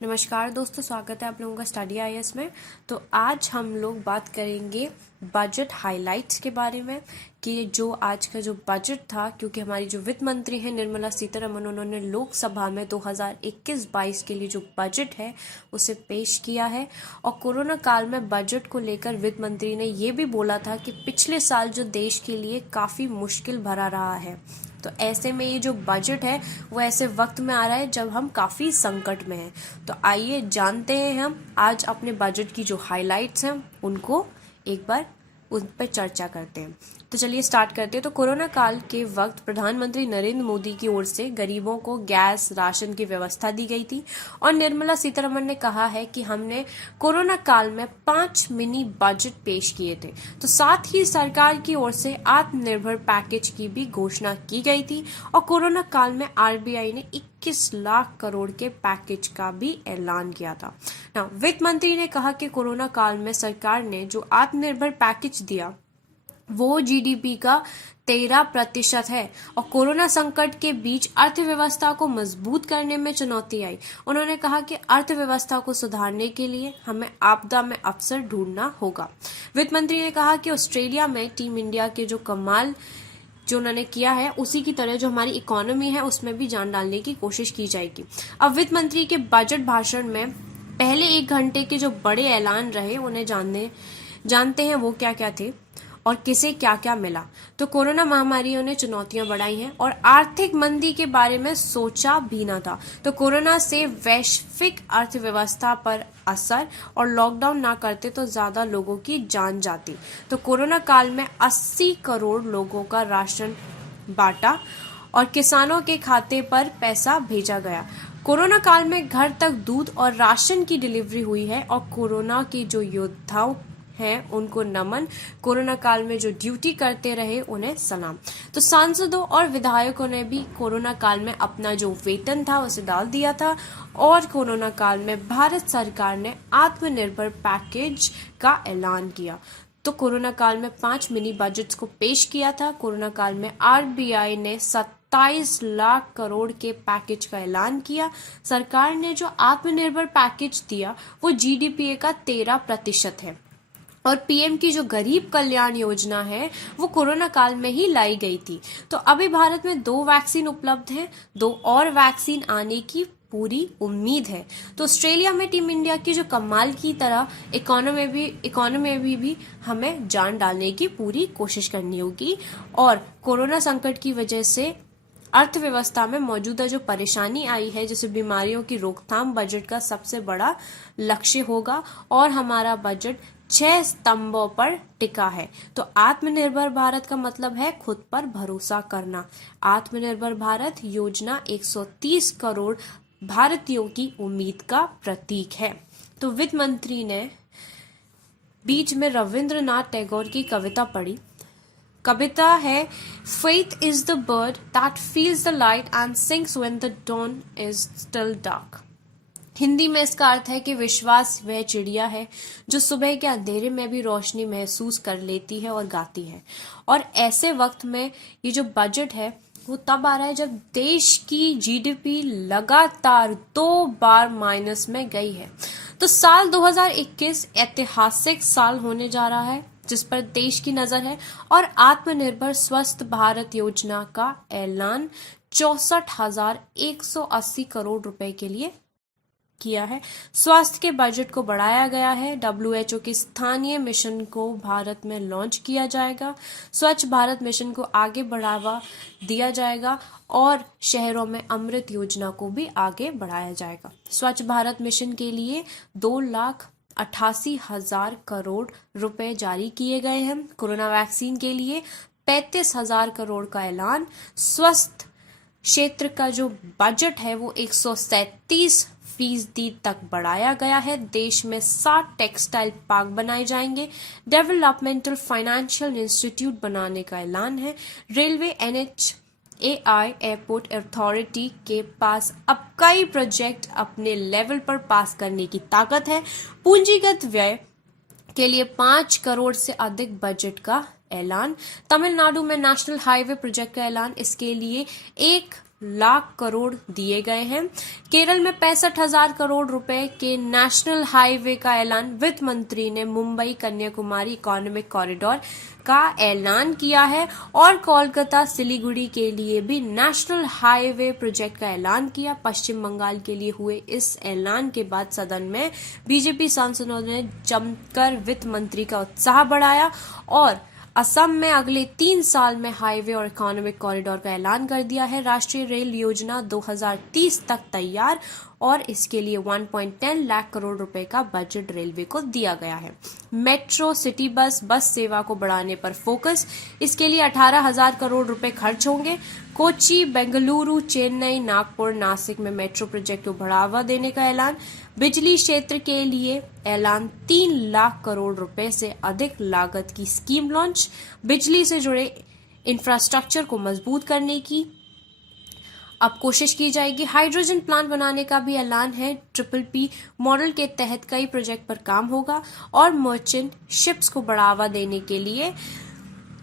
नमस्कार दोस्तों, स्वागत है आप लोगों का स्टडी आईएएस में। तो आज हम लोग बात करेंगे बजट हाइलाइट्स के बारे में कि जो आज का जो बजट था, क्योंकि हमारी जो वित्त मंत्री हैं निर्मला सीतारमण, उन्होंने लोकसभा में 2021-22 के लिए जो बजट है उसे पेश किया है। और कोरोना काल में बजट को लेकर वित्त मंत्री ने ये भी बोला था कि पिछले साल जो देश के लिए काफ़ी मुश्किल भरा रहा है, तो ऐसे में ये जो बजट है वो ऐसे वक्त में आ रहा है जब हम काफ़ी संकट में हैं। तो आइए जानते हैं हम आज अपने बजट की जो हाइलाइट्स हैं उनको एक बार उन पर चर्चा करते हैं। तो चलिए स्टार्ट करते हैं। तो कोरोना काल के वक्त प्रधानमंत्री नरेंद्र मोदी की ओर से गरीबों को गैस राशन की व्यवस्था दी गई थी और निर्मला सीतारमण ने कहा है कि हमने कोरोना काल में 5 मिनी बजट पेश किए थे। तो साथ ही सरकार की ओर से आत्मनिर्भर पैकेज की भी घोषणा की गई थी और कोरोना काल में आरबीआई ने 21 लाख करोड़ के पैकेज का भी ऐलान किया था। वित्त मंत्री ने कहा कि कोरोना काल में सरकार ने जो आत्मनिर्भर पैकेज दिया वो जीडीपी का 13% है और कोरोना संकट के बीच अर्थव्यवस्था को मजबूत करने में चुनौती आई। उन्होंने कहा कि अर्थव्यवस्था को सुधारने के लिए हमें आपदा में अवसर ढूंढना होगा। वित्त मंत्री ने कहा कि ऑस्ट्रेलिया में टीम इंडिया के जो कमाल जो उन्होंने किया है उसी की तरह जो हमारी इकोनॉमी है उसमें भी जान डालने की कोशिश की जाएगी। अब वित्त मंत्री के बजट भाषण में पहले 1 घंटे के जो बड़े ऐलान रहे उन्हें जानते हैं वो क्या क्या थे और किसे क्या क्या मिला। तो कोरोना महामारी ने चुनौतियां बढ़ाई हैं और आर्थिक मंदी के बारे में सोचा भी ना था। तो कोरोना से वैश्विक अर्थव्यवस्था पर असर और लॉकडाउन ना करते तो ज्यादा लोगों की जान जाती। तो कोरोना काल में 80 करोड़ लोगों का राशन बांटा और किसानों के खाते पर पैसा भेजा गया। कोरोना काल में घर तक दूध और राशन की डिलीवरी हुई है और कोरोना के जो योद्धाओं हैं उनको नमन। कोरोना काल में जो ड्यूटी करते रहे उन्हें सलाम। तो सांसदों और विधायकों ने भी कोरोना काल में अपना जो वेतन था उसे डाल दिया था और कोरोना काल में भारत सरकार ने आत्मनिर्भर पैकेज का ऐलान किया। तो कोरोना काल में 5 मिनी बजट्स को पेश किया था। कोरोना काल में आरबीआई ने 27 लाख करोड़ के पैकेज का ऐलान किया। सरकार ने जो आत्मनिर्भर पैकेज दिया वो जीडीपी का 13% है और पीएम की जो गरीब कल्याण योजना है वो कोरोना काल में ही लाई गई थी। तो अभी भारत में 2 वैक्सीन उपलब्ध हैं, 2 और वैक्सीन आने की पूरी उम्मीद है। तो ऑस्ट्रेलिया में टीम इंडिया की जो कमाल की तरह इकोनॉमी में भी हमें जान डालने की पूरी कोशिश करनी होगी और कोरोना संकट की वजह से अर्थव्यवस्था में मौजूदा जो परेशानी आई है जैसे बीमारियों की रोकथाम बजट का सबसे बड़ा लक्ष्य होगा और हमारा बजट 6 स्तंभों पर टिका है। तो आत्मनिर्भर भारत का मतलब है खुद पर भरोसा करना। आत्मनिर्भर भारत योजना 130 करोड़ भारतीयों की उम्मीद का प्रतीक है। तो वित्त मंत्री ने बीच में रविंद्रनाथ टैगोर की कविता पढ़ी। कविता है faith is the bird that feels the light and sings when the dawn is still dark. Hindi में इसका अर्थ है कि विश्वास वह चिड़िया है जो सुबह के अंधेरे में भी रोशनी महसूस कर लेती है और गाती है। और ऐसे वक्त में ये जो बजट है वो तब आ रहा है जब देश की जीडीपी लगातार 2 बार माइनस में गई है। तो साल 2021 ऐतिहासिक साल होने जा रहा है जिस पर देश की नजर है और आत्मनिर्भर स्वस्थ भारत योजना का ऐलान 64,180 करोड़ रुपए के लिए किया है। स्वास्थ्य के बजट को बढ़ाया गया है। डब्ल्यूएचओ के स्थानीय मिशन को भारत में लॉन्च किया जाएगा। स्वच्छ भारत मिशन को आगे बढ़ावा दिया जाएगा और शहरों में अमृत योजना को भी आगे बढ़ाया जाएगा। स्वच्छ भारत मिशन के लिए 2,88,000 करोड़ रुपए जारी किए गए हैं। कोरोना वैक्सीन के लिए 35,000 करोड़ का ऐलान। स्वास्थ्य क्षेत्र का जो बजट है वो 137% तक बढ़ाया गया है। देश में 60 टेक्सटाइल पार्क बनाए जाएंगे। डेवलपमेंटल फाइनेंशियल इंस्टीट्यूट बनाने का ऐलान है। रेलवे एनएचएआई एयरपोर्ट अथॉरिटी के पास अब कई प्रोजेक्ट अपने लेवल पर पास करने की ताकत है। पूंजीगत व्यय के लिए 5 करोड़ से अधिक बजट का ऐलान। तमिलनाडु में नेशनल हाईवे प्रोजेक्ट का ऐलान। इसके लिए 1 लाख करोड़ दिए गए हैं। केरल में 65,000 करोड़ रुपए के नेशनल हाईवे का ऐलान। वित्त मंत्री ने मुंबई कन्याकुमारी इकोनॉमिक कॉरिडोर का ऐलान किया है और कोलकाता सिलीगुड़ी के लिए भी नेशनल हाईवे प्रोजेक्ट का ऐलान किया। पश्चिम बंगाल के लिए हुए इस ऐलान के बाद सदन में बीजेपी सांसदों ने जमकर वित्त मंत्री का उत्साह बढ़ाया और असम में अगले 3 साल में हाईवे और इकोनॉमिक कॉरिडोर का ऐलान कर दिया है। राष्ट्रीय रेल योजना 2030 तक तैयार और इसके लिए 1.10 लाख करोड़ रुपए का बजट रेलवे को दिया गया है। मेट्रो सिटी बस सेवा को बढ़ाने पर फोकस, इसके लिए 18,000 करोड़ रुपए खर्च होंगे। कोच्चि, बेंगलुरु, चेन्नई, नागपुर, नासिक में मेट्रो प्रोजेक्ट को बढ़ावा देने का ऐलान। बिजली क्षेत्र के लिए ऐलान, 3 लाख करोड़ रुपए से अधिक लागत की स्कीम लॉन्च। बिजली से जुड़े इंफ्रास्ट्रक्चर को मजबूत करने की अब कोशिश की जाएगी। हाइड्रोजन प्लांट बनाने का भी ऐलान है। PPP मॉडल के तहत कई प्रोजेक्ट पर काम होगा और मर्चेंट शिप्स को बढ़ावा देने के लिए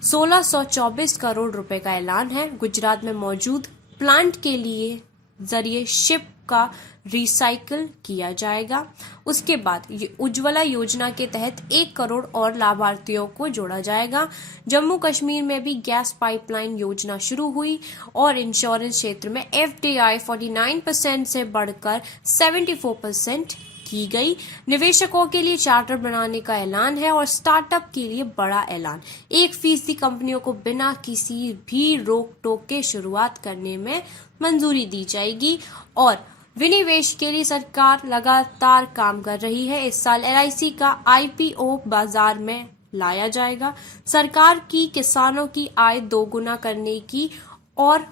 1624 करोड़ रुपए का ऐलान है। गुजरात में मौजूद प्लांट के लिए जरिए शिप का रिसाइकल किया जाएगा। उसके बाद उज्ज्वला योजना के तहत 1 करोड़ और लाभार्थियों को जोड़ा जाएगा। जम्मू कश्मीर में भी गैस पाइपलाइन योजना शुरू हुई और इंश्योरेंस क्षेत्र में FDI 49% से बढ़कर 74% की गई। निवेशकों के लिए चार्टर बनाने का ऐलान है और स्टार्टअप के लिए बड़ा ऐलान। 1% कंपनियों को बिना किसी भी रोक टोक के शुरुआत करने में मंजूरी दी जाएगी और विनिवेश के लिए सरकार लगातार काम कर रही है। इस साल LIC का IPO बाजार में लाया जाएगा। सरकार की किसानों की आय दोगुना करने की और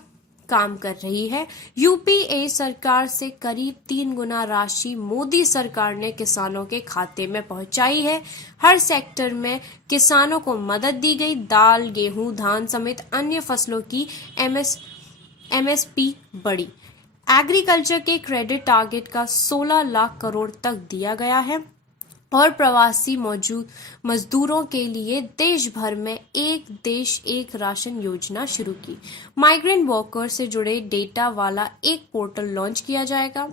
काम कर रही है। UPA सरकार से करीब 3 गुना राशि मोदी सरकार ने किसानों के खाते में पहुंचाई है। हर सेक्टर में किसानों को मदद दी गई। दाल, गेहूं, धान समेत अन्य फसलों की MSP बढ़ी। एग्रीकल्चर के क्रेडिट टारगेट का 16 लाख करोड़ तक दिया गया है और प्रवासी मजदूरों के लिए देश भर में एक देश एक राशन योजना शुरू की। माइग्रेंट वर्कर से जुड़े डेटा वाला एक पोर्टल लॉन्च किया जाएगा।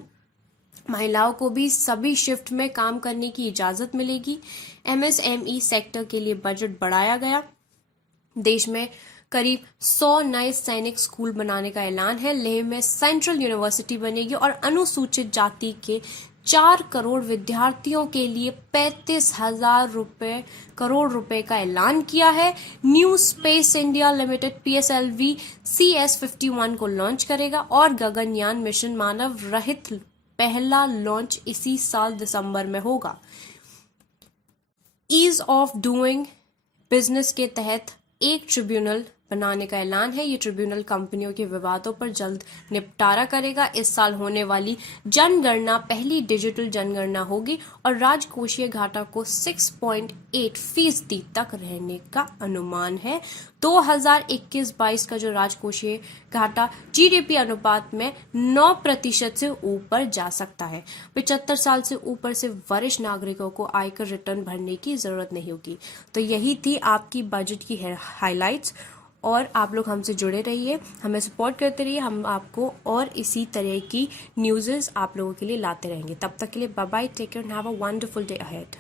महिलाओं को भी सभी शिफ्ट में काम करने की इजाजत मिलेगी। MSME सेक्टर के लिए बजट बढ़ाया गया। देश में करीब 100 नए सैनिक स्कूल बनाने का ऐलान है। लेह में सेंट्रल यूनिवर्सिटी बनेगी और अनुसूचित जाति के 4 करोड़ विद्यार्थियों के लिए 35,000 करोड़ रुपए का ऐलान किया है। New space India limited PSLV CS51 को लॉन्च करेगा और गगनयान मिशन मानव रहित पहला लॉन्च इसी साल दिसंबर में होगा। ईज ऑफ डूइंग बिजनेस के तहत एक ट्रिब्यूनल बनाने का ऐलान है। ये ट्रिब्यूनल कंपनियों के विवादों पर जल्द निपटारा करेगा। इस साल होने वाली जनगणना पहली डिजिटल जनगणना होगी और राजकोषीय घाटा को 6.8% तक रहने का अनुमान है। 2021-22 का जो राजकोषीय घाटा GDP अनुपात में 9% से ऊपर जा सकता है। 75 साल से ऊपर से वरिष्ठ नागरिकों को आयकर रिटर्न भरने की जरूरत नहीं होगी। तो यही थी आपकी बजट की हाइलाइट्स और आप लोग हमसे जुड़े रहिए, हमें सपोर्ट करते रहिए। हम आपको और इसी तरह की न्यूज़ेस आप लोगों के लिए लाते रहेंगे। तब तक के लिए bye bye, take care and have a wonderful day ahead.